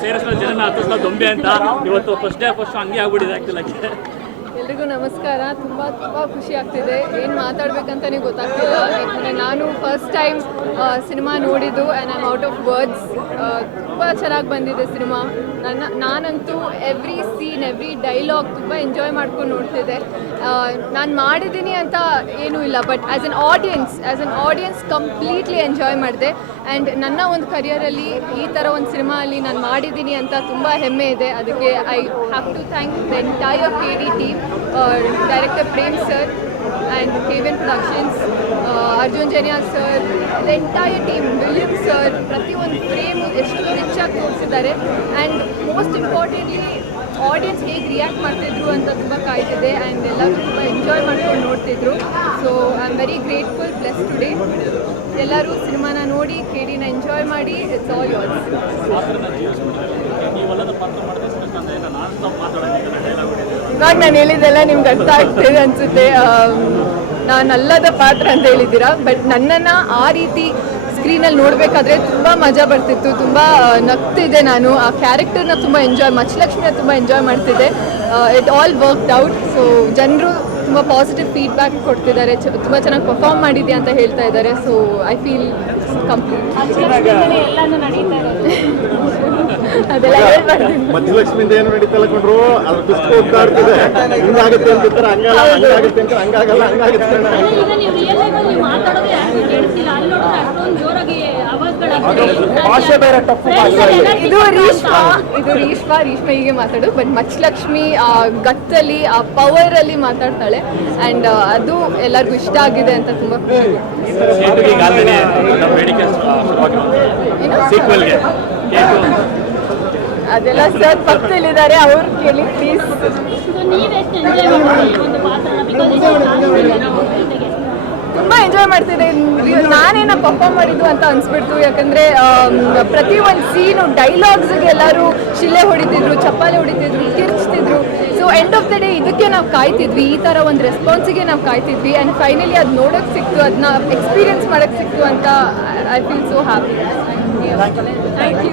ಸೇರಿಸೋ ಜನ ಹತ್ತಿಸ್ಲೋ ದೊಂಬೆ ಅಂತ ಇವತ್ತು ಫಸ್ಟ್ ಹಂಗೆ ಆಗ್ಬಿಟ್ಟಿದೆ ಆಕ್ಚುಲಿ. ಎಲ್ರಿಗೂ ನಮಸ್ಕಾರ. ತುಂಬ ಖುಷಿ ಆಗ್ತಿದೆ. ಏನು ಮಾತಾಡ್ಬೇಕಂತಲೇ ಗೊತ್ತಾಗ್ತಿಲ್ಲ. ಯಾಕಂದರೆ ನಾನು ಫಸ್ಟ್ ಟೈಮ್ ಸಿನಿಮಾ ನೋಡಿದ್ದು and I am out of words. ತುಂಬ ಚೆನ್ನಾಗಿ ಬಂದಿದೆ ಸಿನಿಮಾ. ನಾನಂತೂ ಎವ್ರಿ ಸೀನ್ ಎವ್ರಿ ಡೈಲಾಗ್ ತುಂಬ ಎಂಜಾಯ್ ಮಾಡ್ಕೊಂಡು ನೋಡ್ತಿದ್ದೆ. ನಾನು ಮಾಡಿದ್ದೀನಿ ಅಂತ ಏನೂ ಇಲ್ಲ, but as an audience completely enjoy ಮಾಡಿದೆ. ಆ್ಯಂಡ್ ನನ್ನ ಒಂದು ಕರಿಯರಲ್ಲಿ ಈ ಥರ ಒಂದು ಸಿನಿಮಾ ಅಲ್ಲಿ ನಾನು ಮಾಡಿದ್ದೀನಿ ಅಂತ ತುಂಬ ಹೆಮ್ಮೆ ಇದೆ. ಅದಕ್ಕೆ I have to thank the entire KD team, director Prem sir and KVN productions, Arjun Janya sir, the entire team, William sir. ಪ್ರತಿಯೊಂದು ಫ್ರೇಮು ಎಷ್ಟು ರಿಚಾಗಿ ತೋರಿಸಿದ್ದಾರೆ. ಆ್ಯಂಡ್ ಮೋಸ್ಟ್ ಇಂಪಾರ್ಟೆಂಟ್ಲಿ ಆಡಿಯನ್ಸ್ ಹೇಗೆ ರಿಯಾಕ್ಟ್ ಮಾಡ್ತಿದ್ರು ಅಂತ ತುಂಬ ಕಾಯ್ತಿದೆ. ಆ್ಯಂಡ್ ಎಲ್ಲರೂ ತುಂಬ ಎಂಜಾಯ್ ಮಾಡ್ಕೊಂಡು ನೋಡ್ತಿದ್ರು. So I am very grateful, bless today. ಎಲ್ಲರೂ ಸಿನಿಮಾನ ನೋಡಿ KDನ ಎಂಜಾಯ್ ಮಾಡಿ. It's all yours. ಇವಾಗ ನಾನು ಹೇಳಿದ್ದೆಲ್ಲ ನಿಮ್ಗೆ ಅರ್ಥ ಆಗ್ತಿದೆ ಅನಿಸುತ್ತೆ. ನಾನಲ್ಲದ ಪಾತ್ರ ಅಂತ ಹೇಳಿದ್ದೀರಾ, ಬಟ್ ನನ್ನನ್ನು ಆ ರೀತಿ ಸ್ಕ್ರೀನಲ್ಲಿ ನೋಡಬೇಕಾದ್ರೆ ತುಂಬ ಮಜಾ ಬರ್ತಿತ್ತು. ತುಂಬ ನಗ್ತಿದ್ದೆ ನಾನು. ಆ ಕ್ಯಾರೆಕ್ಟರ್ನ ತುಂಬ ಮಚ್ಚಲಕ್ಷ್ಮಿನ ತುಂಬ ಎಂಜಾಯ್ ಮಾಡ್ತಿದ್ದೆ. It all worked out. So ಜನರು ತುಂಬ ಪಾಸಿಟಿವ್ ಫೀಡ್ಬ್ಯಾಕ್ ಕೊಡ್ತಿದ್ದಾರೆ. ತುಂಬ ಚೆನ್ನಾಗಿ ಪರ್ಫಾರ್ಮ್ ಮಾಡಿದ್ಯಾ ಅಂತ ಹೇಳ್ತಾ ಇದ್ದಾರೆ. So I feel complete. ಅದೆಲ್ಲ ಹೇಳ್ಬಾರ್ದು. ಮಧ್ಯಲಕ್ಷ್ಮಿಯಿಂದ ಏನು ನಡೀತಲ್ಲ ಕೊಂಡ್ರು ಅದ್ರ ಕಿಸ್ತು ಹೋಗ್ತಾ ಇರ್ತದೆ. ಹಿಂಗಾಗುತ್ತೆ ಅಂತಾರೆ, ಹಂಗಾಗುತ್ತೆ ಅಂತ ಹಂಗಾಗಲ್ಲ, ಹಂಗಾಗುತ್ತೆ. ಇದು ರೀಶ್ಮಾ ಹೀಗೆ ಮಾತಾಡು, ಬಟ್ ಮಚ್ಚಲಕ್ಷ್ಮಿ ಆ ಗತ್ತಲ್ಲಿ ಆ ಪವರಲ್ಲಿ ಮಾತಾಡ್ತಾಳೆ. ಆ್ಯಂಡ್ ಅದು ಎಲ್ಲರಿಗೂ ಇಷ್ಟ ಆಗಿದೆ ಅಂತ ತುಂಬ ಖುಷಿ. ಅದೆಲ್ಲ ಸರ್ ಪಕ್ಕದಲ್ಲಿದ್ದಾರೆ, ಅವ್ರು ಕೇಳಿ ಪ್ಲೀಸ್. ತುಂಬ ಎಂಜಾಯ್ ಮಾಡ್ತಿದ್ದೆ. ನಾನೇನ ಪರ್ಫಾರ್ಮ್ ಮಾಡಿದ್ದು ಅಂತ ಅನಿಸ್ಬಿಡ್ತು. ಯಾಕಂದರೆ ಪ್ರತಿ ಒಂದು ಸೀನು ಡೈಲಾಗ್ಸ್ಗೆ ಎಲ್ಲರೂ ಶಿಲೆ ಹೊಡಿತಿದ್ರು, ಚಪ್ಪಾಳೆ ಹೊಡಿತಿದ್ರು, ಕಿರ್ಚ್ತಿದ್ರು. So end of the day ಇದಕ್ಕೆ ನಾವು ಕಾಯ್ತಿದ್ವಿ, ಈ ಥರ ಒಂದು ರೆಸ್ಪಾನ್ಸಿಗೆ ನಾವು ಕಾಯ್ತಿದ್ವಿ. ಆ್ಯಂಡ್ ಫೈನಲಿ ಅದು ನೋಡೋಕ್ಕೆ ಸಿಕ್ತು, ಅದನ್ನ ಎಕ್ಸ್ಪೀರಿಯನ್ಸ್ ಮಾಡೋಕ್ಕೆ ಸಿಕ್ತು ಅಂತ I feel so happy. Thank you.